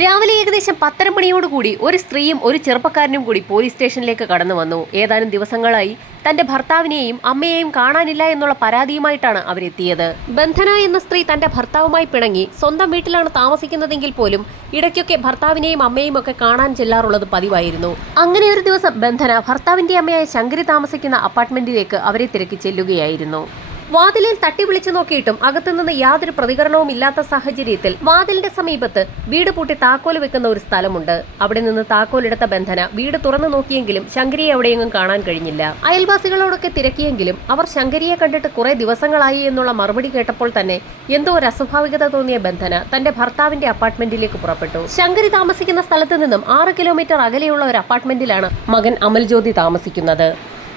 രാവിലെ ഏകദേശം പത്തര മണിയോടുകൂടി ഒരു സ്ത്രീയും ഒരു ചെറുപ്പക്കാരനും കൂടി പോലീസ് സ്റ്റേഷനിലേക്ക് കടന്നു വന്നു. ഏതാനും ദിവസങ്ങളായി തന്റെ ഭർത്താവിനെയും അമ്മയെയും കാണാനില്ല എന്നുള്ള പരാതിയുമായിട്ടാണ് അവരെത്തിയത്. ബന്ധന എന്ന സ്ത്രീ തന്റെ ഭർത്താവുമായി പിണങ്ങി സ്വന്തം വീട്ടിലാണ് താമസിക്കുന്നതെങ്കിൽ പോലും ഇടയ്ക്കൊക്കെ ഭർത്താവിനെയും അമ്മയും ഒക്കെ കാണാൻ ചെല്ലാറുള്ളത് പതിവായിരുന്നു. അങ്ങനെ ഒരു ദിവസം ബന്ധന ഭർത്താവിന്റെ അമ്മയായ ശങ്കരി താമസിക്കുന്ന അപ്പാർട്ട്മെന്റിലേക്ക് അവരെ തിരക്കി ചെല്ലുകയായിരുന്നു. വാതിലിൽ തട്ടി വിളിച്ചു നോക്കിയിട്ടും അകത്തുനിന്ന് യാതൊരു പ്രതികരണവും ഇല്ലാത്ത സാഹചര്യത്തിൽ വാതിലിന്റെ സമീപത്ത് വീട് പൂട്ടി താക്കോൽ വെക്കുന്ന ഒരു സ്ഥലമുണ്ട്. അവിടെ നിന്ന് താക്കോലെടുത്ത ബന്ധന വീട് തുറന്നു നോക്കിയെങ്കിലും ശങ്കരിയെ എവിടെയെങ്കിലും കാണാൻ കഴിഞ്ഞില്ല. അയൽവാസികളോടൊക്കെ തിരക്കിയെങ്കിലും അവർ ശങ്കരിയെ കണ്ടിട്ട് കുറെ ദിവസങ്ങളായി എന്നുള്ള മറുപടി കേട്ടപ്പോൾ തന്നെ എന്തോ ഒരു അസ്വാഭാവികത തോന്നിയ ബന്ധന തന്റെ ഭർത്താവിന്റെ അപ്പാർട്ട്മെന്റിലേക്ക് പുറപ്പെട്ടു. ശങ്കരി താമസിക്കുന്ന സ്ഥലത്ത് നിന്നും ആറ് കിലോമീറ്റർ അകലെയുള്ള ഒരു അപ്പാർട്ട്മെന്റിലാണ് മകൻ അമൽജ്യോതി താമസിക്കുന്നത്.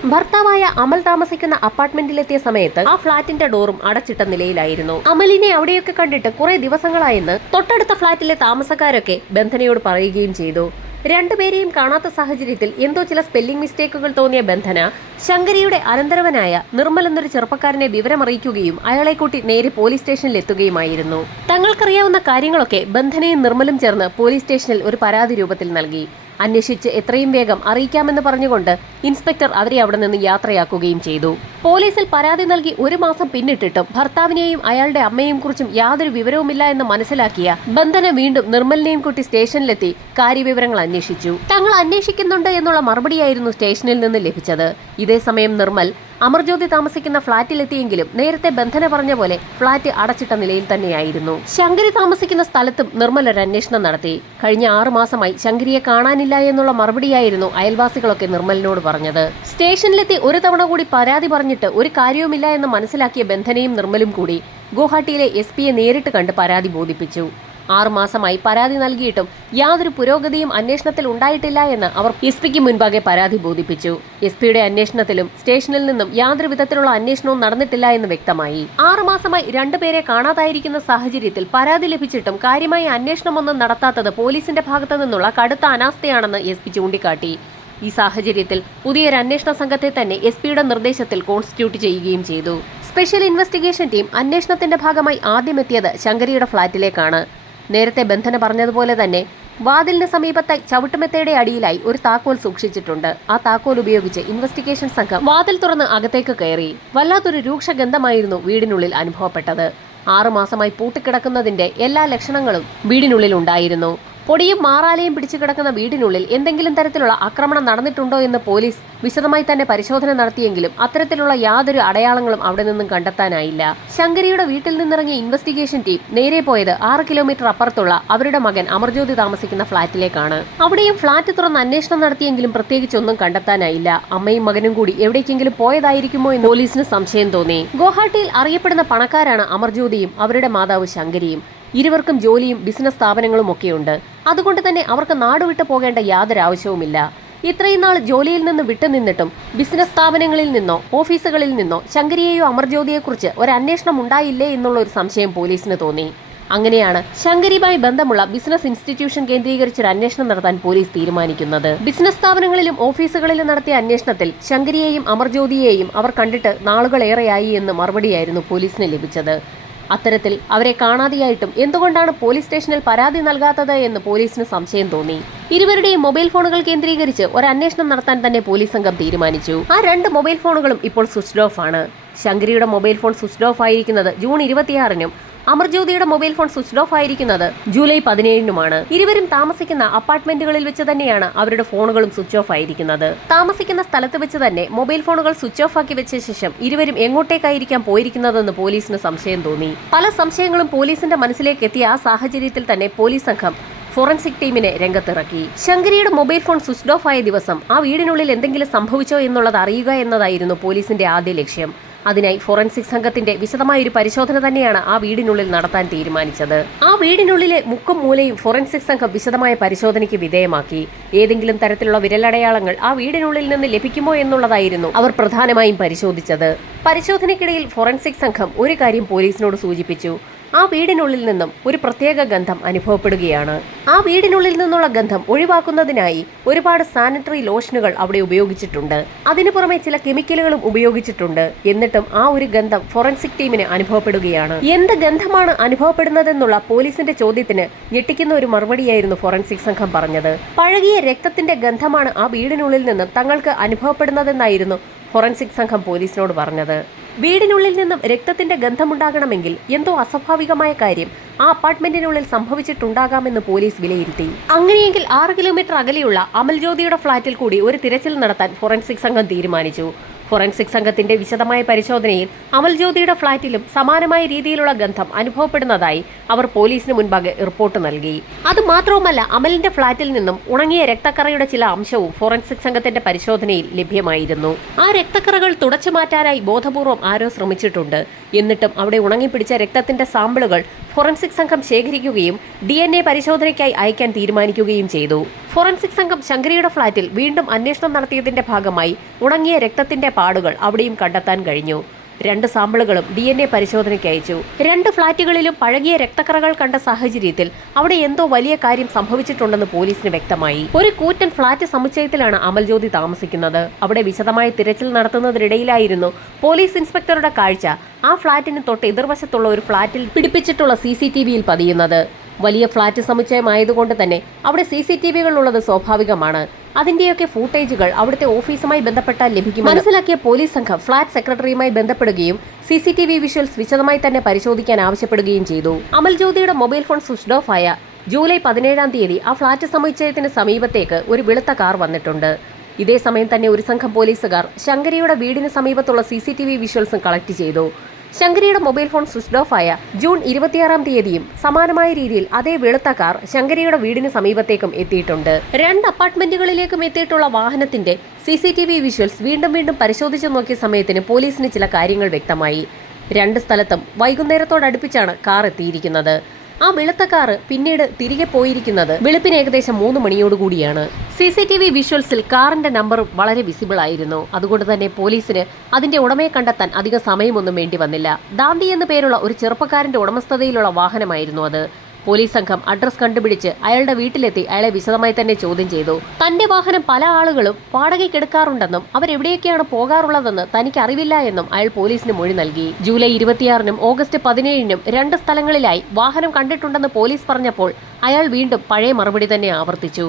ഭർത്താവായ അമൽ താമസിക്കുന്ന അപ്പാർട്ട്മെന്റിലെത്തിയ സമയത്ത് ആ ഫ്ളാറ്റിന്റെ ഡോറും അടച്ചിട്ട നിലയിലായിരുന്നു. അമലിനെ അവിടെയൊക്കെ കണ്ടിട്ട് കുറെ ദിവസങ്ങളായെന്ന് തൊട്ടടുത്ത ഫ്ളാറ്റിലെ താമസക്കാരൊക്കെ ബന്ധനയോട് പറയുകയും ചെയ്തു. രണ്ടുപേരെയും കാണാത്ത സാഹചര്യത്തിൽ എന്തോ ചില സ്പെല്ലിംഗ് മിസ്റ്റേക്കുകൾ തോന്നിയ ബന്ധന ശങ്കരിയുടെ അനന്തരവനായ നിർമ്മൽ എന്നൊരു ചെറുപ്പക്കാരനെ വിവരമറിയിക്കുകയും അയാളെ കൂട്ടി നേരെ പോലീസ് സ്റ്റേഷനിൽ എത്തുകയുമായിരുന്നു തങ്ങൾക്കറിയാവുന്ന കാര്യങ്ങളൊക്കെ ബന്ധനയും നിർമ്മലും ചേർന്ന് പോലീസ് സ്റ്റേഷനിൽ ഒരു പരാതി രൂപത്തിൽ നൽകി. അന്വേഷിച്ച് എത്രയും വേഗം അറിയിക്കാമെന്ന് പറഞ്ഞുകൊണ്ട് ഇൻസ്പെക്ടർ അവരെ അവിടെ നിന്ന് യാത്രയാക്കുകയും ചെയ്തു. പോലീസിൽ പരാതി നൽകി ഒരു മാസം പിന്നിട്ടിട്ടും ഭർത്താവിനെയും അയാളുടെ അമ്മയെയും കുറിച്ചും യാതൊരു വിവരവുമില്ല എന്ന് മനസ്സിലാക്കിയ ബന്ധന വീണ്ടും നിർമ്മലിനെയും കുട്ടി സ്റ്റേഷനിലെത്തി കാര്യവിവരങ്ങൾ അന്വേഷിച്ചു. തങ്ങൾ അന്വേഷിക്കുന്നുണ്ട് എന്നുള്ള മറുപടിയായിരുന്നു സ്റ്റേഷനിൽ നിന്ന് ലഭിച്ചത്. ഇതേസമയം നിർമ്മൽ അമർജ്യോതി താമസിക്കുന്ന ഫ്ളാറ്റിലെത്തിയെങ്കിലും നേരത്തെ ബന്ധന പറഞ്ഞ പോലെ ഫ്ളാറ്റ് അടച്ചിട്ട നിലയിൽ തന്നെയായിരുന്നു. ശങ്കരി താമസിക്കുന്ന സ്ഥലത്തും നിർമ്മല ഒരു അന്വേഷണം നടത്തി. കഴിഞ്ഞ ആറു മാസമായി ശങ്കരിയെ കാണാനില്ല എന്നുള്ള മറുപടിയായിരുന്നു അയൽവാസികളൊക്കെ നിർമ്മലിനോട് പറഞ്ഞത്. സ്റ്റേഷനിലെത്തി ഒരു തവണ കൂടി പരാതി പറഞ്ഞിട്ട് ഒരു കാര്യവുമില്ല എന്ന് മനസ്സിലാക്കിയ ബന്ധനയും നിർമ്മലും കൂടി ഗുവാഹട്ടിയിലെ എസ് പിയെ നേരിട്ട് കണ്ട് പരാതി ബോധിപ്പിച്ചു. ആറുമാസമായി പരാതി നൽകിയിട്ടും യാതൊരു പുരോഗതിയും അന്വേഷണത്തിൽ ഉണ്ടായിട്ടില്ല എന്ന് അവർ എസ് പിക്ക് മുൻപാകെ പരാതി ബോധിപ്പിച്ചു. എസ് പിയുടെ അന്വേഷണത്തിലും സ്റ്റേഷനിൽ നിന്നും യാതൊരു വിധത്തിലുള്ള അന്വേഷണവും നടന്നിട്ടില്ല എന്ന് വ്യക്തമായി. ആറുമാസമായി രണ്ടുപേരെ കാണാതായിരിക്കുന്ന സാഹചര്യത്തിൽ പരാതി ലഭിച്ചിട്ടും കാര്യമായ അന്വേഷണമൊന്നും നടത്താത്തത് പോലീസിന്റെ ഭാഗത്തു നിന്നുള്ള കടുത്ത അനാസ്ഥയാണെന്ന് എസ് പി ചൂണ്ടിക്കാട്ടി. ഈ സാഹചര്യത്തിൽ പുതിയൊരു അന്വേഷണ സംഘത്തെ തന്നെ എസ് പിയുടെ നിർദ്ദേശത്തിൽ കോൺസ്റ്റിറ്റ്യൂട്ട് ചെയ്യുകയും ചെയ്തു. സ്പെഷ്യൽ ഇൻവെസ്റ്റിഗേഷൻ ടീം അന്വേഷണത്തിന്റെ ഭാഗമായി ആദ്യമെത്തിയത് ശങ്കരിയുടെ ഫ്ളാറ്റിലേക്കാണ്. നേരത്തെ ബന്ധന പറഞ്ഞതുപോലെ തന്നെ വാതിലിന് സമീപത്തെ ചവിട്ടുമെത്തയുടെ അടിയിലായി ഒരു താക്കോൽ സൂക്ഷിച്ചിട്ടുണ്ട്. ആ താക്കോൽ ഉപയോഗിച്ച് ഇൻവെസ്റ്റിഗേഷൻ സംഘം വാതിൽ തുറന്ന് അകത്തേക്ക് കയറി. വല്ലാത്തൊരു രൂക്ഷഗന്ധമായിരുന്നു വീടിനുള്ളിൽ അനുഭവപ്പെട്ടത്. ആറുമാസമായി പൂട്ടിക്കിടക്കുന്നതിന്റെ എല്ലാ ലക്ഷണങ്ങളും വീടിനുള്ളിൽ ഉണ്ടായിരുന്നു. പൊടിയും മാറാലയും പിടിച്ചു കിടക്കുന്ന വീടിനുള്ളിൽ എന്തെങ്കിലും തരത്തിലുള്ള ആക്രമണം നടന്നിട്ടുണ്ടോ എന്ന് പോലീസ് വിശദമായി തന്നെ പരിശോധന നടത്തിയെങ്കിലും അത്തരത്തിലുള്ള യാതൊരു അടയാളങ്ങളും അവിടെ നിന്നും കണ്ടെത്താനായില്ല. ശങ്കരിയുടെ വീട്ടിൽ നിന്നിറങ്ങിയ ഇൻവെസ്റ്റിഗേഷൻ ടീം നേരെ പോയത് ആറ് കിലോമീറ്റർ അപ്പുറത്തുള്ള അവരുടെ മകൻ അമർജ്യോതി താമസിക്കുന്ന ഫ്ളാറ്റിലേക്കാണ് അവിടെയും ഫ്ളാറ്റ് തുറന്ന് അന്വേഷണം നടത്തിയെങ്കിലും പ്രത്യേകിച്ചൊന്നും കണ്ടെത്താനായില്ല. അമ്മയും മകനും കൂടി എവിടേക്കെങ്കിലും പോയതായിരിക്കുമോ എന്ന് പോലീസിന് സംശയം തോന്നി. ഗുവാഹട്ടിയിൽ അറിയപ്പെടുന്ന പണക്കാരാണ് അമർജ്യോതിയും അവരുടെ മാതാവ് ശങ്കരിയും. ഇരുവർക്കും ജോലിയും ബിസിനസ് സ്ഥാപനങ്ങളും ഒക്കെയുണ്ട്. അതുകൊണ്ട് തന്നെ അവർക്ക് നാടുവിട്ട് പോകേണ്ട യാതൊരു ആവശ്യവുമില്ല. ഇത്രയും നാൾ ജോലിയിൽ നിന്ന് വിട്ടുനിന്നിട്ടും ബിസിനസ് സ്ഥാപനങ്ങളിൽ നിന്നോ ഓഫീസുകളിൽ നിന്നോ ശങ്കരിയെയോ അമർജ്യോതിയെക്കുറിച്ച് ഒരു അന്വേഷണം ഉണ്ടായില്ലേ എന്നുള്ള ഒരു സംശയം പോലീസിന് തോന്നി. അങ്ങനെയാണ് ശങ്കരിയുമായി ബന്ധമുള്ള ബിസിനസ് ഇൻസ്റ്റിറ്റ്യൂഷൻ കേന്ദ്രീകരിച്ച് ഒരു അന്വേഷണം നടത്താൻ പോലീസ് തീരുമാനിക്കുന്നത്. ബിസിനസ് സ്ഥാപനങ്ങളിലും ഓഫീസുകളിലും നടത്തിയ അന്വേഷണത്തിൽ ശങ്കരിയെയും അമർജ്യോതിയെയും അവർ കണ്ടിട്ട് നാളുകളേറെയായി എന്ന് മറുപടിയായിരുന്നു പോലീസിന് ലഭിച്ചത്. അത്തരത്തിൽ അവരെ കാണാതെയായിട്ടും എന്തുകൊണ്ടാണ് പോലീസ് സ്റ്റേഷനിൽ പരാതി നൽകാത്തത് എന്ന് പോലീസിന് സംശയം തോന്നി. ഇരുവരുടെയും മൊബൈൽ ഫോണുകൾ കേന്ദ്രീകരിച്ച് ഒരു അന്വേഷണം നടത്താൻ തന്നെ പോലീസ് സംഘം തീരുമാനിച്ചു. ആ രണ്ട് മൊബൈൽ ഫോണുകളും ഇപ്പോൾ സ്വിച്ച് ഓഫ് ആണ്. ശങ്കരിയുടെ മൊബൈൽ ഫോൺ സ്വിച്ച് ഓഫ് ആയിരിക്കുന്നത് ജൂൺ ഇരുപത്തിയാറിനും അമർജ്യോതിയുടെ മൊബൈൽ ഫോൺ സ്വിച്ച് ഓഫ് ആയിരിക്കുന്നത് ജൂലൈ പതിനേഴിനുമാണ്. ഇരുവരും താമസിക്കുന്ന അപ്പാർട്ട്മെന്റുകളിൽ വെച്ച് തന്നെയാണ് അവരുടെ ഫോണുകളും സ്വിച്ച് ഓഫ് ആയിരിക്കുന്നത്. താമസിക്കുന്ന സ്ഥലത്ത് വെച്ച് തന്നെ മൊബൈൽ ഫോണുകൾ സ്വിച്ച് ഓഫ് ആക്കി വെച്ച ശേഷം ഇരുവരും എങ്ങോട്ടേക്കായിരിക്കാം പോയിരിക്കുന്നതെന്ന് പോലീസിന് സംശയം തോന്നി. പല സംശയങ്ങളും പോലീസിന്റെ മനസ്സിലേക്ക് എത്തിയ ആ സാഹചര്യത്തിൽ തന്നെ പോലീസ് സംഘം ഫോറൻസിക് ടീമിനെ രംഗത്തിറക്കി. ശങ്കരിയുടെ മൊബൈൽ ഫോൺ സ്വിച്ച് ഓഫ് ആയ ദിവസം ആ വീടിനുള്ളിൽ എന്തെങ്കിലും സംഭവിച്ചോ എന്നുള്ളത് അറിയുക എന്നതായിരുന്നു പോലീസിന്റെ ആദ്യ ലക്ഷ്യം. അതിനായി ഫോറൻസിക് സംഘത്തിന്റെ വിശദമായ ഒരു പരിശോധന തന്നെയാണ് ആ വീടിനുള്ളിൽ നടത്താൻ തീരുമാനിച്ചത്. ആ വീടിനുള്ളിലെ മുക്കും മൂലയും ഫോറൻസിക് സംഘം വിശദമായ പരിശോധനയ്ക്ക് വിധേയമാക്കി. ഏതെങ്കിലും തരത്തിലുള്ള വിരലടയാളങ്ങൾ ആ വീടിനുള്ളിൽ നിന്ന് ലഭിക്കുമോ എന്നുള്ളതായിരുന്നു അവർ പ്രധാനമായും പരിശോധിച്ചത്. പരിശോധനയ്ക്കിടയിൽ ഫോറൻസിക് സംഘം ഒരു കാര്യം പോലീസിനോട് സൂചിപ്പിച്ചു. ആ വീടിനുള്ളിൽ നിന്നും ഒരു പ്രത്യേക ഗന്ധം അനുഭവപ്പെടുകയാണ്. ആ വീടിനുള്ളിൽ നിന്നുള്ള ഗന്ധം ഒഴിവാക്കുന്നതിനായി ഒരുപാട് സാനിറ്ററി ലോഷനുകൾ അവിടെ ഉപയോഗിച്ചിട്ടുണ്ട്. അതിനു പുറമെ ചില കെമിക്കലുകളും ഉപയോഗിച്ചിട്ടുണ്ട്. എന്നിട്ടും ആ ഒരു ഗന്ധം ഫോറൻസിക് ടീമിന് അനുഭവപ്പെടുകയാണ്. എന്ത് ഗന്ധമാണ് അനുഭവപ്പെടുന്നതെന്നുള്ള പോലീസിന്റെ ചോദ്യത്തിന് ഞെട്ടിക്കുന്ന ഒരു മറുപടിയായിരുന്നു ഫോറൻസിക് സംഘം പറഞ്ഞത്. പഴകിയ രക്തത്തിന്റെ ഗന്ധമാണ് ആ വീടിനുള്ളിൽ നിന്നും തങ്ങൾക്ക് അനുഭവപ്പെടുന്നതെന്നായിരുന്നു ഫോറൻസിക് സംഘം പോലീസിനോട് പറഞ്ഞത് വീടിനുള്ളിൽ നിന്നും രക്തത്തിന്റെ ഗന്ധമുണ്ടാകണമെങ്കിൽ എന്തോ അസ്വാഭാവികമായ കാര്യം ആ അപ്പാർട്ട്മെന്റിനുള്ളിൽ സംഭവിച്ചിട്ടുണ്ടാകാമെന്ന് പോലീസ് വിലയിരുത്തി. അങ്ങനെയെങ്കിൽ ആറ് കിലോമീറ്റർ അകലെയുള്ള അമൽജ്യോതിയുടെ ഫ്ളാറ്റിൽ കൂടി ഒരു തിരച്ചിൽ നടത്താൻ ഫോറൻസിക് സംഘം തീരുമാനിച്ചു. ഫോറൻസിക് സംഘത്തിന്റെ വിശദമായ പരിശോധനയിൽ അമൽജ്യോതിയുടെ ഫ്ളാറ്റിലും സമാനമായ രീതിയിലുള്ള ഗന്ധം അനുഭവപ്പെടുന്നതായി അവർ പോലീസിന് മുൻപാകെ റിപ്പോർട്ട് നൽകി. അത് മാത്രവുമല്ല അമലിന്റെ ഫ്ളാറ്റിൽ നിന്നും ഉണങ്ങിയ രക്തക്കറയുടെ ചില അംശവും ഫോറൻസിക് സംഘത്തിന്റെ പരിശോധനയിൽ ലഭ്യമായിരുന്നു. ആ രക്തക്കറകൾ തുടച്ചു മാറ്റാനായി ബോധപൂർവം ആരോ ശ്രമിച്ചിട്ടുണ്ട്. എന്നിട്ടും അവിടെ ഉണങ്ങിപ്പിടിച്ച രക്തത്തിന്റെ സാമ്പിളുകൾ ഫോറൻസിക് സംഘം ശേഖരിക്കുകയും ഡി എൻ എ പരിശോധനയ്ക്കായി അയക്കാൻ തീരുമാനിക്കുകയും ചെയ്തു. ഫോറൻസിക് സംഘം ശങ്കരിയുടെ ഫ്ളാറ്റിൽ വീണ്ടും അന്വേഷണം നടത്തിയതിന്റെ ഭാഗമായി ഉണങ്ങിയ രക്തത്തിന്റെ പാടുകൾ അവിടെയും കണ്ടെത്താൻ കഴിഞ്ഞു. രണ്ട് സാമ്പിളുകളും ഡി എൻ എ പരിശോധനയ്ക്ക് അയച്ചു. രണ്ട് ഫ്ളാറ്റുകളിലും പഴകിയ രക്തക്കറകൾ കണ്ട സാഹചര്യത്തിൽ അവിടെ എന്തോ വലിയ കാര്യം സംഭവിച്ചിട്ടുണ്ടെന്ന് പോലീസിന് വ്യക്തമായി. ഒരു കൂറ്റൻ ഫ്ളാറ്റ് സമുച്ചയത്തിലാണ് അമൽജ്യോതി താമസിക്കുന്നത്. അവിടെ വിശദമായ തിരച്ചിൽ നടത്തുന്നതിനിടയിലായിരുന്നു പോലീസ് ഇൻസ്പെക്ടറുടെ കാഴ്ച. ആ ഫ്ളാറ്റിന് തൊട്ട് എതിർവശത്തുള്ള ഒരു ഫ്ളാറ്റിൽ പിടിപ്പിച്ചിട്ടുള്ള സി സി ടി വിയിൽ പതിയുന്നത്. വലിയ ഫ്ളാറ്റ് സമുച്ചയമായതുകൊണ്ട് തന്നെ അവിടെ സി സി ടി വികൾ ഉള്ളത് സ്വാഭാവികമാണ്. അതിന്റെയൊക്കെ ഫൂട്ടേജുകൾ അവിടുത്തെ ഓഫീസുമായി ബന്ധപ്പെട്ട ലഭിക്കും മനസ്സിലാക്കിയ പോലീസ് സംഘം ഫ്ളാറ്റ് സെക്രട്ടറിയുമായി ബന്ധപ്പെടുകയും C C T V visuals വിശദമായി തന്നെ പരിശോധിക്കാൻ ആവശ്യപ്പെടുകയും ചെയ്തു. അമൽ ജ്യോതിയുടെ മൊബൈൽ ഫോൺ സ്വിച്ച് ഓഫ് ആയ ജൂലൈ പതിനേഴാം തീയതി ആ ഫ്ളാറ്റ് സമുച്ചയത്തിന് സമീപത്തേക്ക് ഒരു വെളുത്ത കാർ വന്നിട്ടുണ്ട്. ഇതേ സമയം തന്നെ ഒരു സംഘം പോലീസുകാർ ശങ്കരിയുടെ വീടിന് സമീപത്തുള്ള സി സി ടി വി വിഷ്വൽസും കളക്ട് ചെയ്തു. ശങ്കരിയുടെ മൊബൈൽ ഫോൺ സ്വിച്ച് ഓഫ് ആയ ജൂൺ ഇരുപത്തിയാറാം തീയതിയും സമാനമായ രീതിയിൽ അതേ വെളുത്ത കാർ ശങ്കരിയുടെ വീടിന് സമീപത്തേക്കും എത്തിയിട്ടുണ്ട്. രണ്ട് അപ്പാർട്ട്മെന്റുകളിലേക്കും എത്തിയിട്ടുള്ള വാഹനത്തിന്റെ C C T V visuals വീണ്ടും വീണ്ടും പരിശോധിച്ചു നോക്കിയ സമയത്തിന് പോലീസിന് ചില കാര്യങ്ങൾ വ്യക്തമായി. രണ്ട് സ്ഥലത്തും വൈകുന്നേരത്തോടടുപ്പിച്ചാണ് കാർ എത്തിയിരിക്കുന്നത്. ആ വെളുത്ത കാർ പിന്നീട് തിരികെ പോയിരിക്കുന്നത് വെളുപ്പിന് ഏകദേശം മൂന്ന് മണിയോടുകൂടിയാണ് സി സി ടി വി വിഷ്വൽസിൽ കാറിന്റെ നമ്പർ വളരെ വിസിബിൾ ആയിരുന്നു. അതുകൊണ്ട് തന്നെ പോലീസിന് അതിന്റെ ഉടമയെ കണ്ടെത്താൻ അധിക സമയമൊന്നും വേണ്ടി വന്നില്ല. ദാന്തി എന്ന പേരുള്ള ഒരു ചെറുപ്പക്കാരന്റെ ഉടമസ്ഥതയിലുള്ള വാഹനമായിരുന്നു അത്. പോലീസ് സംഘം അഡ്രസ് കണ്ടുപിടിച്ച് അയാളുടെ വീട്ടിലെത്തി അയാളെ വിശദമായി തന്നെ ചോദ്യം ചെയ്തു. തന്റെ വാഹനം പല ആളുകളും വാടകയ്ക്ക് എടുക്കാറുണ്ടെന്നും അവരെവിടെയൊക്കെയാണ് പോകാറുള്ളതെന്ന് തനിക്ക് അറിവില്ല എന്നും അയാൾ പോലീസിന് മൊഴി നൽകി. ജൂലൈ ഇരുപത്തിയാറിനും ഓഗസ്റ്റ് പതിനേഴിനും രണ്ട് സ്ഥലങ്ങളിലായി വാഹനം കണ്ടിട്ടുണ്ടെന്ന് പോലീസ് പറഞ്ഞപ്പോൾ അയാൾ വീണ്ടും പഴയ മറുപടി തന്നെ ആവർത്തിച്ചു.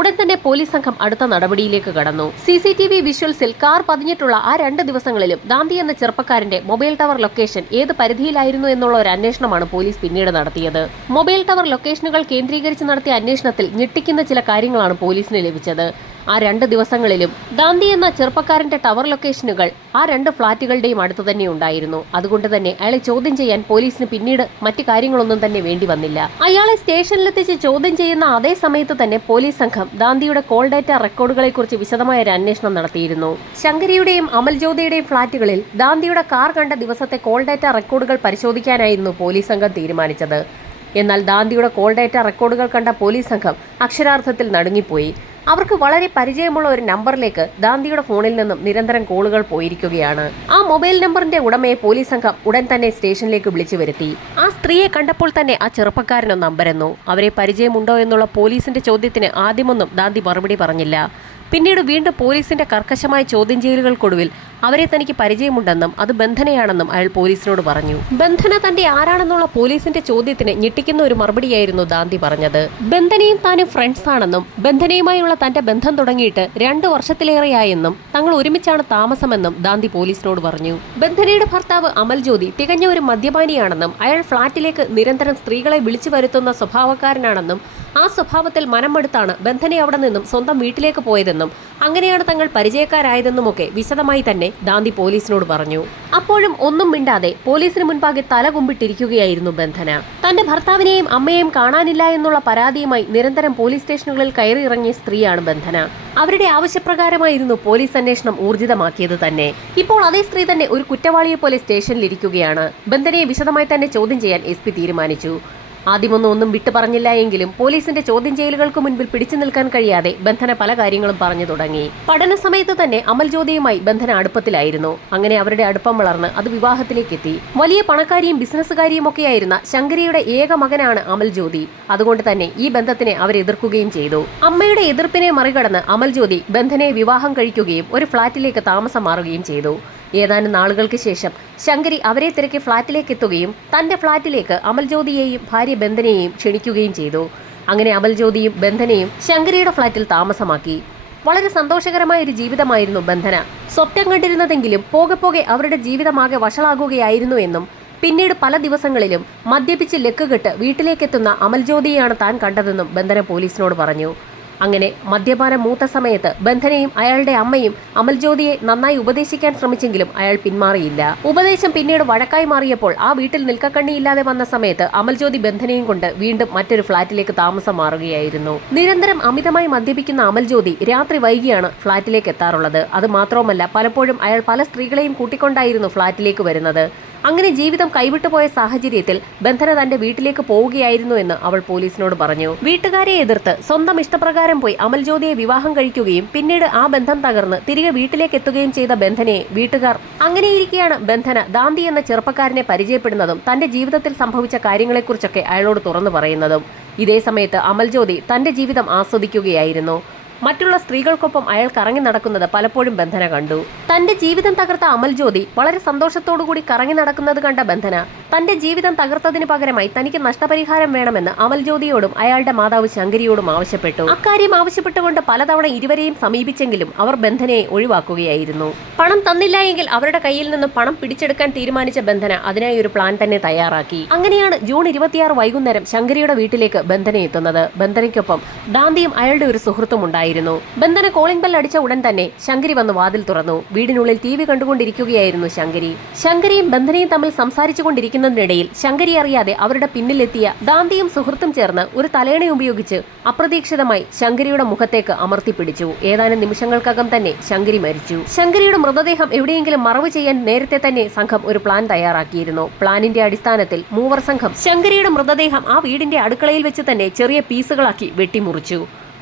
ഉടൻ തന്നെ പോലീസ് സംഘം അടുത്ത നടപടിയിലേക്ക് കടന്നു. സി സി ടി വി വിഷ്വൽസിൽ കാർ പതിഞ്ഞിട്ടുള്ള ആ രണ്ട് ദിവസങ്ങളിലും ദാന്തി എന്ന ചെറുപ്പക്കാരന്റെ മൊബൈൽ ടവർ ലൊക്കേഷൻ ഏത് പരിധിയിലായിരുന്നു എന്നുള്ള ഒരു അന്വേഷണമാണ് പോലീസ് പിന്നീട് നടത്തിയത്. മൊബൈൽ ടവർ ലൊക്കേഷനുകൾ കേന്ദ്രീകരിച്ച് നടത്തിയ അന്വേഷണത്തിൽ ഞെട്ടിക്കുന്ന ചില കാര്യങ്ങളാണ് പോലീസിന് ലഭിച്ചത്. ആ രണ്ട് ദിവസങ്ങളിലും ദാന്തി എന്ന ചെറുപ്പക്കാരന്റെ ടവർ ലൊക്കേഷനുകൾ ആ രണ്ട് ഫ്ളാറ്റുകളുടെയും അടുത്ത് തന്നെ ഉണ്ടായിരുന്നു. അതുകൊണ്ട് തന്നെ അയാളെ ചോദ്യം ചെയ്യാൻ പോലീസിന് പിന്നീട് മറ്റു കാര്യങ്ങളൊന്നും തന്നെ വേണ്ടി വന്നില്ല. അയാളെ സ്റ്റേഷനിലെത്തിച്ച് ചോദ്യം ചെയ്യുന്ന അതേ സമയത്ത് തന്നെ പോലീസ് സംഘം ദാന്തിയുടെ കോൾ ഡാറ്റ റെക്കോർഡുകളെക്കുറിച്ച് വിശദമായ ഒരു അന്വേഷണം നടത്തിയിരുന്നു. ശങ്കരിയുടെയും അമൽ ജ്യോതിയുടെയും ഫ്ളാറ്റുകളിൽ ദാന്തിയുടെ കാർ കണ്ട ദിവസത്തെ കോൾ ഡാറ്റ റെക്കോർഡുകൾ പരിശോധിക്കാനായിരുന്നു പോലീസ് സംഘം തീരുമാനിച്ചത്. എന്നാൽ ദാന്തിയുടെ കോൾ ഡാറ്റ റെക്കോർഡുകൾ കണ്ട പോലീസ് സംഘം അക്ഷരാർത്ഥത്തിൽ നടുങ്ങിപ്പോയി. അവർക്ക് വളരെ പരിചയമുള്ള ഒരു നമ്പറിലേക്ക് ദാന്തിയുടെ ഫോണിൽ നിന്നും നിരന്തരം കോളുകൾ പോയിരിക്കുകയാണ്. ആ മൊബൈൽ നമ്പറിന്റെ ഉടമയെ പോലീസ് സംഘം ഉടൻ തന്നെ സ്റ്റേഷനിലേക്ക് വിളിച്ചു വരുത്തി. ആ സ്ത്രീയെ കണ്ടപ്പോൾ തന്നെ ആ ചെറുപ്പക്കാരനൊന്ന് അമ്പരന്നു. അവരെ പരിചയമുണ്ടോ എന്നുള്ള പോലീസിന്റെ ചോദ്യത്തിന് ആദ്യമൊന്നും ദാന്തി മറുപടി പറഞ്ഞില്ല. പിന്നീട് വീണ്ടും പോലീസിന്റെ കർക്കശമായ ചോദ്യം ചെയ്യലുകൾക്കൊടുവിൽ അവരെ തനിക്ക് പരിചയമുണ്ടെന്നും അത് ബന്ധനയാണെന്നും അയാൾ പോലീസിനോട് പറഞ്ഞു. ബന്ധന തന്റെ ആരാണെന്നുള്ള പോലീസിന്റെ ചോദ്യത്തിന് ഞെട്ടിക്കുന്ന ഒരു മറുപടിയായിരുന്നു ദാന്തി പറഞ്ഞത്. ബന്ധനയും താനും ഫ്രണ്ട്സ് ആണെന്നും ബന്ധനയുമായുള്ള തന്റെ ബന്ധം തുടങ്ങിയിട്ട് രണ്ടു വർഷത്തിലേറെയായെന്നും തങ്ങൾ ഒരുമിച്ചാണ് താമസമെന്നും ദാന്തി പോലീസിനോട് പറഞ്ഞു. ബന്ധനയുടെ ഭർത്താവ് അമൽ ജ്യോതി തികഞ്ഞ ഒരു മദ്യപാനിയാണെന്നും അയാൾ ഫ്ളാറ്റിലേക്ക് നിരന്തരം സ്ത്രീകളെ വിളിച്ചു വരുത്തുന്ന സ്വഭാവക്കാരനാണെന്നും ആ സ്വഭാവത്തിൽ മനമെടുത്താണ് ബന്ധനെ അവിടെ നിന്നും സ്വന്തം വീട്ടിലേക്ക് പോയതെന്നും അങ്ങനെയാണ് തങ്ങൾ പരിചയക്കാരായതെന്നുമൊക്കെ വിശദമായി തന്നെ ദാന്തി പോലീസിനോട് പറഞ്ഞു. അപ്പോഴും ഒന്നും മിണ്ടാതെ പോലീസിന് മുൻപാകെ തല കുമ്പിട്ടിരിക്കുകയായിരുന്നു ബന്ധന. തന്റെ ഭർത്താവിനെയും അമ്മയെയും കാണാനില്ല എന്നുള്ള പരാതിയുമായി നിരന്തരം പോലീസ് സ്റ്റേഷനുകളിൽ കയറിയിറങ്ങിയ സ്ത്രീയാണ് ബന്ധന. അവരുടെ ആവശ്യപ്രകാരമായിരുന്നു പോലീസ് അന്വേഷണം ഊർജിതമാക്കിയത് തന്നെ. ഇപ്പോൾ അതേ സ്ത്രീ തന്നെ ഒരു കുറ്റവാളിയെ പോലെ സ്റ്റേഷനിലിരിക്കുകയാണ്. ബന്ധനയെ വിശദമായി തന്നെ ചോദ്യം ചെയ്യാൻ എസ് തീരുമാനിച്ചു. ആദ്യമൊന്നും ഒന്നും വിട്ടു പറഞ്ഞില്ല എങ്കിലും പോലീസിന്റെ ചോദ്യം ചെയ്യലുകൾക്ക് മുൻപിൽ പിടിച്ചു നിൽക്കാൻ കഴിയാതെ ബന്ധന പല കാര്യങ്ങളും പറഞ്ഞു തുടങ്ങി. പഠന സമയത്ത് തന്നെ അമൽ ജ്യോതിയുമായി ബന്ധന അടുപ്പത്തിലായിരുന്നു. അങ്ങനെ അവരുടെ അടുപ്പം വളർന്ന് അത് വിവാഹത്തിലേക്ക് എത്തി വലിയ പണക്കാരിയും ബിസിനസ്സുകാരിയും ഒക്കെയായിരുന്ന ശങ്കരിയുടെ ഏക മകനാണ് അമൽ ജ്യോതി. അതുകൊണ്ട് തന്നെ ഈ ബന്ധത്തിനെ അവർ എതിർക്കുകയും ചെയ്തു. അമ്മയുടെ എതിർപ്പിനെ മറികടന്ന് അമൽ ജ്യോതി ബന്ധനെ വിവാഹം കഴിക്കുകയും ഒരു ഫ്ളാറ്റിലേക്ക് താമസം മാറുകയും ചെയ്തു. ഏതാനും നാളുകൾക്ക് ശേഷം ശങ്കരി അവരെ തിരക്കി ഫ്ളാറ്റിലേക്ക് എത്തുകയും തന്റെ ഫ്ളാറ്റിലേക്ക് അമൽജ്യോതിയെയും ഭാര്യ ബന്ധനയെയും ക്ഷണിക്കുകയും ചെയ്തു. അങ്ങനെ അമൽജ്യോതിയും ബന്ധനയും ശങ്കരിയുടെ ഫ്ളാറ്റിൽ താമസമാക്കി. വളരെ സന്തോഷകരമായ ഒരു ജീവിതമായിരുന്നു ബന്ധന. സ്വപ്നം കണ്ടിരുന്നതെങ്കിലും പോകെ പോകെ അവരുടെ ജീവിതമാകെ വഷളാകുകയായിരുന്നു എന്നും പിന്നീട് പല ദിവസങ്ങളിലും മദ്യപിച്ച് ലക്കുകെട്ട് വീട്ടിലേക്കെത്തുന്ന അമൽജ്യോതിയെയാണ് താൻ കണ്ടതെന്നും ബന്ധന പോലീസിനോട് പറഞ്ഞു. അങ്ങനെ മദ്യപാനം മൂത്ത സമയത്ത് ബന്ധനയും അയാളുടെ അമ്മയും അമൽജ്യോതിയെ നന്നായി ഉപദേശിക്കാൻ ശ്രമിച്ചെങ്കിലും അയാൾ പിന്മാറിയില്ല. ഉപദേശം പിന്നീട് വഴക്കായി മാറിയപ്പോൾ ആ വീട്ടിൽ നിൽക്കക്കണ്ണിയില്ലാതെ വന്ന സമയത്ത് അമൽജ്യോതി ബന്ധനയും കൊണ്ട് വീണ്ടും മറ്റൊരു ഫ്ളാറ്റിലേക്ക് താമസം മാറുകയായിരുന്നു. നിരന്തരം അമിതമായി മദ്യപിക്കുന്ന അമൽജ്യോതി രാത്രി വൈകിയാണ് ഫ്ളാറ്റിലേക്ക് എത്താറുള്ളത്. അത് മാത്രവുമല്ല പലപ്പോഴും അയാൾ പല സ്ത്രീകളെയും കൂട്ടിക്കൊണ്ടായിരുന്നു ഫ്ളാറ്റിലേക്ക് വരുന്നത്. അങ്ങനെ ജീവിതം കൈവിട്ടുപോയ സാഹചര്യത്തിൽ ബന്ധന തന്റെ വീട്ടിലേക്ക് പോവുകയായിരുന്നു എന്ന് അവൾ പോലീസിനോട് പറഞ്ഞു. വീട്ടുകാരെ എതിർത്ത് സ്വന്തം ഇഷ്ടപ്രകാരം പോയി അമൽജ്യോതിയെ വിവാഹം കഴിക്കുകയും പിന്നീട് ആ ബന്ധം തകർന്ന് തിരികെ വീട്ടിലേക്ക് എത്തുകയും ചെയ്ത ബന്ധനയെ വീട്ടുകാർ അങ്ങനെയിരിക്കെയാണ് ബന്ധന ദാന്തി എന്ന ചെറുപ്പക്കാരനെ പരിചയപ്പെടുന്നതും തന്റെ ജീവിതത്തിൽ സംഭവിച്ച കാര്യങ്ങളെക്കുറിച്ചൊക്കെ അയാളോട് തുറന്നു പറയുന്നതും. ഇതേ സമയത്ത് അമൽജ്യോതി തന്റെ ജീവിതം ആസ്വദിക്കുകയായിരുന്നു. മറ്റുള്ള സ്ത്രീകൾക്കൊപ്പം അയാൾ കറങ്ങി നടക്കുന്നത് പലപ്പോഴും ബന്ധന കണ്ടു. തന്റെ ജീവിതം തകർത്ത അമൽ ജ്യോതി വളരെ സന്തോഷത്തോടുകൂടി കറങ്ങി നടക്കുന്നത് കണ്ട ബന്ധന. തന്റെ ജീവിതം തകർത്തതിന് പകരമായി തനിക്ക് നഷ്ടപരിഹാരം വേണമെന്ന് അമൽ ജ്യോതിയോടും അയാളുടെ മാതാവ് ശങ്കരിയോടും ആവശ്യപ്പെട്ടു. അക്കാര്യം ആവശ്യപ്പെട്ടുകൊണ്ട് പലതവണ ഇരുവരെയും സമീപിച്ചെങ്കിലും അവർ ബന്ധനയെ ഒഴിവാക്കുകയായിരുന്നു. പണം തന്നില്ല എങ്കിൽ അവരുടെ കയ്യിൽ നിന്ന് പണം പിടിച്ചെടുക്കാൻ തീരുമാനിച്ച ബന്ധന അതിനായി ഒരു പ്ലാൻ തന്നെ തയ്യാറാക്കി. അങ്ങനെയാണ് ജൂൺ ഇരുപത്തിയാറ് വൈകുന്നേരം ശങ്കരിയുടെ വീട്ടിലേക്ക് ബന്ധന എത്തുന്നത്. ബന്ധനയ്ക്കൊപ്പം ദാന്തിയും അയാളുടെ ഒരു സുഹൃത്തും ഉണ്ടായിരുന്നു. ബന്ധന കോളിംഗ് ബെൽ അടിച്ച ഉടൻ തന്നെ ശങ്കരി വന്ന് വാതിൽ തുറന്നു. വീടിനുള്ളിൽ ടി വി കണ്ടുകൊണ്ടിരിക്കുകയായിരുന്നു ശങ്കരി. ശങ്കരിയും ബന്ധനയും തമ്മിൽ സംസാരിച്ചു കൊണ്ടിരിക്കുന്നതിനിടയിൽ ശങ്കരി അറിയാതെ അവരുടെ പിന്നിലെത്തിയ ദാന്തിയും സുഹൃത്തും ചേർന്ന് ഒരു തലേണ ഉപയോഗിച്ച് അപ്രതീക്ഷിതമായി ശങ്കരിയുടെ മുഖത്തേക്ക് അമർത്തിപ്പിടിച്ചു. ഏതാനും നിമിഷങ്ങൾക്കകം തന്നെ ശങ്കരി മരിച്ചു. ശങ്കരിയുടെ മൃതദേഹം എവിടെയെങ്കിലും മറവ് ചെയ്യാൻ നേരത്തെ തന്നെ സംഘം ഒരു പ്ലാൻ തയ്യാറാക്കിയിരുന്നു. പ്ലാനിന്റെ അടിസ്ഥാനത്തിൽ മൂവർ സംഘം ശങ്കരിയുടെ മൃതദേഹം ആ വീടിന്റെ അടുക്കളയിൽ വെച്ച് തന്നെ ചെറിയ പീസുകളാക്കി വെട്ടിമുറിച്ചു.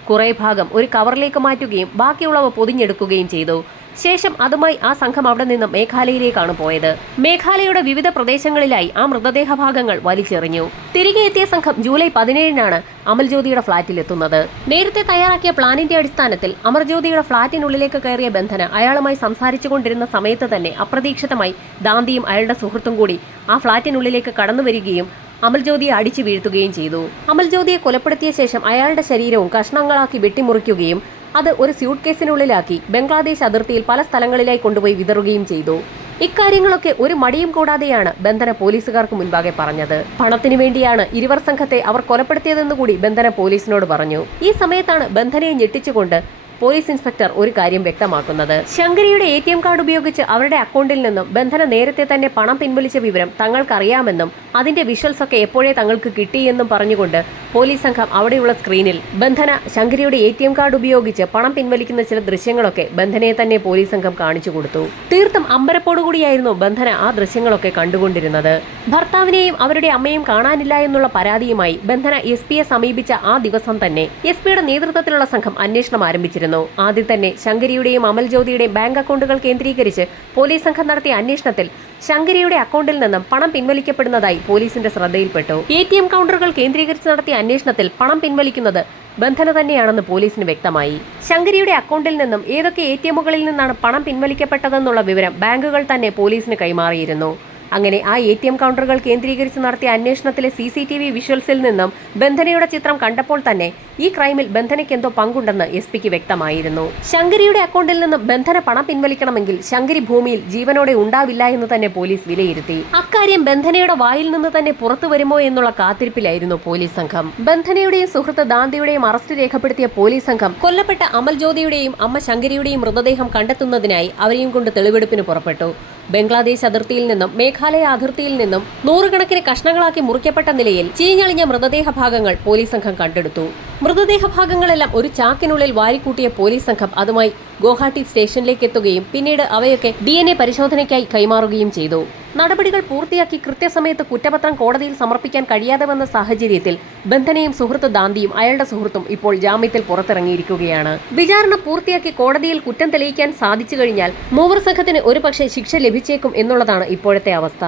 കുറെ ഭാഗം ഒരു കവറിലേക്ക് മാറ്റുകയും ബാക്കിയുള്ളവ പൊതിഞ്ഞെടുക്കുകയും ചെയ്തു. ശേഷം അതുമായി ആ സംഘം അവിടെ നിന്ന് മേഘാലയയിലേക്കാണ് പോയത്. മേഘാലയയുടെ വിവിധ പ്രദേശങ്ങളിലായി ആ മൃതദേഹ ഭാഗങ്ങൾ വലിച്ചെറിഞ്ഞു. തിരികെ എത്തിയ സംഘം ജൂലൈ പതിനേഴിനാണ് അമൽജ്യോതിയുടെ ഫ്ളാറ്റിലെത്തുന്നത് നേരത്തെ തയ്യാറാക്കിയ പ്ലാനിന്റെ അടിസ്ഥാനത്തിൽ അമർജ്യോതിയുടെ ഫ്ളാറ്റിനുള്ളിലേക്ക് കയറിയ ബന്ധന അയാളുമായി സംസാരിച്ചു കൊണ്ടിരുന്ന സമയത്ത് തന്നെ അപ്രതീക്ഷിതമായി ദാന്തിയും അയാളുടെ സുഹൃത്തും കൂടി ആ ഫ്ളാറ്റിനുള്ളിലേക്ക് കടന്നു വരികയും അമൽജ്യോതിയെ അടിച്ചു വീഴ്ത്തുകയും ചെയ്തു. അമൽജ്യോതിയെ കൊലപ്പെടുത്തിയ ശേഷം അയാളുടെ ശരീരവും കഷ്ണങ്ങളാക്കി വെട്ടിമുറിക്കുകയും അത് ഒരു സ്യൂട്ട് കേസിനുള്ളിലാക്കി ബംഗ്ലാദേശ് അതിർത്തിയിൽ പല സ്ഥലങ്ങളിലായി കൊണ്ടുപോയി വിതറുകയും ചെയ്തു. ഇക്കാര്യങ്ങളൊക്കെ ഒരു മടിയും കൂടാതെയാണ് ബന്ധന പോലീസുകാർക്ക് മുൻപാകെ പറഞ്ഞത്. പണത്തിനു വേണ്ടിയാണ് ഇരുവർ സംഘത്തെ അവർ കൊലപ്പെടുത്തിയതെന്ന് കൂടി ബന്ധന പോലീസിനോട് പറഞ്ഞു. ഈ സമയത്താണ് ബന്ധനയെ ഞെട്ടിച്ചുകൊണ്ട് പോലീസ് ഇൻസ്പെക്ടർ ഒരു കാര്യം വ്യക്തമാക്കുന്നത്. ശങ്കരിയുടെ എ ടി എം കാർഡ് ഉപയോഗിച്ച് അവരുടെ അക്കൗണ്ടിൽ നിന്നും ബന്ധന നേരത്തെ തന്നെ പണം പിൻവലിച്ച വിവരം തങ്ങൾക്കറിയാമെന്നും അതിന്റെ വിഷ്വൽസ് ഒക്കെ എപ്പോഴേ തങ്ങൾക്ക് കിട്ടിയെന്നും പറഞ്ഞുകൊണ്ട് പോലീസ് സംഘം അവിടെയുള്ള സ്ക്രീനിൽ ബന്ധന ശങ്കരിയുടെ എ ടി എം കാർഡ് ഉപയോഗിച്ച് പണം പിൻവലിക്കുന്ന ചില ദൃശ്യങ്ങളൊക്കെ ബന്ധനയെ തന്നെ പോലീസ് സംഘം കാണിച്ചു കൊടുത്തു. തീർത്തും അമ്പരപ്പോടുകൂടിയായിരുന്നു ബന്ധന ആ ദൃശ്യങ്ങളൊക്കെ കണ്ടുകൊണ്ടിരുന്നത്. ഭർത്താവിനെയും അവരുടെ അമ്മയും കാണാനില്ല എന്നുള്ള പരാതിയുമായി ബന്ധന എസ് പിയെ സമീപിച്ച ആ ദിവസം തന്നെ എസ് പിയുടെ നേതൃത്വത്തിലുള്ള സംഘം അന്വേഷണം ആരംഭിച്ചിരുന്നു. ആദ്യം തന്നെ ശങ്കരിയുടെയും അമൽ ജ്യോതിയുടെയും ബാങ്ക് അക്കൗണ്ടുകൾ കേന്ദ്രീകരിച്ച് പോലീസ് സംഘം നടത്തിയ അന്വേഷണത്തിൽ ശങ്കരിയുടെ അക്കൗണ്ടിൽ നിന്നും പണം പിൻവലിക്കപ്പെടുന്നതായി പോലീസിന്റെ ശ്രദ്ധയിൽപ്പെട്ടു. എ ടി എം കൗണ്ടറുകൾ കേന്ദ്രീകരിച്ച് നടത്തിയ അന്വേഷണത്തിൽ പണം പിൻവലിക്കുന്നത് ബന്ധന തന്നെയാണെന്ന് പോലീസിന് വ്യക്തമായി. ശങ്കരിയുടെ അക്കൗണ്ടിൽ നിന്നും ഏതൊക്കെ എ ടി എമ്മുകളിൽ നിന്നാണ് പണം പിൻവലിക്കപ്പെട്ടതെന്നുള്ള വിവരം ബാങ്കുകൾ തന്നെ പോലീസിന് കൈമാറിയിരുന്നു. അങ്ങനെ ആ എ ടി എം കൗണ്ടറുകൾ കേന്ദ്രീകരിച്ച് നടത്തിയ അന്വേഷണത്തിലെ സി സി ടി വി വിഷ്വൽസിൽ നിന്നും ബന്ധനയുടെ ചിത്രം കണ്ടപ്പോൾ തന്നെ ഈ ക്രൈമിൽ ബന്ധനയ്ക്ക് എന്തോ പങ്കുണ്ടെന്ന് എസ് പിക്ക് വ്യക്തമായിരുന്നു. ശങ്കരിയുടെ അക്കൗണ്ടിൽ നിന്ന് ബന്ധന പണം പിൻവലിക്കണമെങ്കിൽ ശങ്കരി ഭൂമിയിൽ ജീവനോടെ ഉണ്ടാവില്ല എന്ന് തന്നെ പോലീസ് വിലയിരുത്തി. അക്കാര്യം ബന്ധനയുടെ വായിൽ നിന്ന് തന്നെ പുറത്തു വരുമോ എന്നുള്ള കാത്തിരിപ്പിലായിരുന്നു പോലീസ് സംഘം. ബന്ധനയുടെയും സുഹൃത്ത് ദാന്തിയുടെയും അറസ്റ്റ് രേഖപ്പെടുത്തിയ പോലീസ് സംഘം കൊല്ലപ്പെട്ട അമൽ ജ്യോതിയുടെയും അമ്മ ശങ്കരിയുടെയും മൃതദേഹം കണ്ടെത്തുന്നതിനായി അവരെയും കൊണ്ട് തെളിവെടുപ്പിന് പുറപ്പെട്ടു. ബംഗ്ലാദേശ് അതിർത്തിയിൽ നിന്നും മേഘാലയ അതിർത്തിയിൽ നിന്നും നൂറുകണക്കിന് കഷ്ണങ്ങളാക്കി മുറിക്കപ്പെട്ട നിലയിൽ ചീഞ്ഞളിഞ്ഞ മൃതദേഹ ഭാഗങ്ങൾ പോലീസ് സംഘം കണ്ടെടുത്തു. മൃതദേഹ ഭാഗങ്ങളെല്ലാം ഒരു ചാക്കിനുള്ളിൽ വാരിക്കൂട്ടിയ പോലീസ് സംഘം അതുമായി ഗോഹാട്ടി സ്റ്റേഷനിലേക്ക് എത്തുകയും പിന്നീട് അവയൊക്കെ ഡി എൻ എ പരിശോധനയ്ക്കായി കൈമാറുകയും ചെയ്തു. നടപടികൾ പൂർത്തിയാക്കി കൃത്യസമയത്ത് കുറ്റപത്രം കോടതിയിൽ സമർപ്പിക്കാൻ കഴിയാതെ വന്ന സാഹചര്യത്തിൽ ബന്ധനയും സുഹൃത്ത് ദാന്തിയും അയാളുടെ സുഹൃത്തും ഇപ്പോൾ ജാമ്യത്തിൽ പുറത്തിറങ്ങിയിരിക്കുകയാണ്. വിചാരണ പൂർത്തിയാക്കി കോടതിയിൽ കുറ്റം തെളിയിക്കാൻ സാധിച്ചു കഴിഞ്ഞാൽ മൂവർ സംഘത്തിന് ഒരുപക്ഷെ ശിക്ഷ ലഭിച്ചേക്കും എന്നുള്ളതാണ് ഇപ്പോഴത്തെ അവസ്ഥ.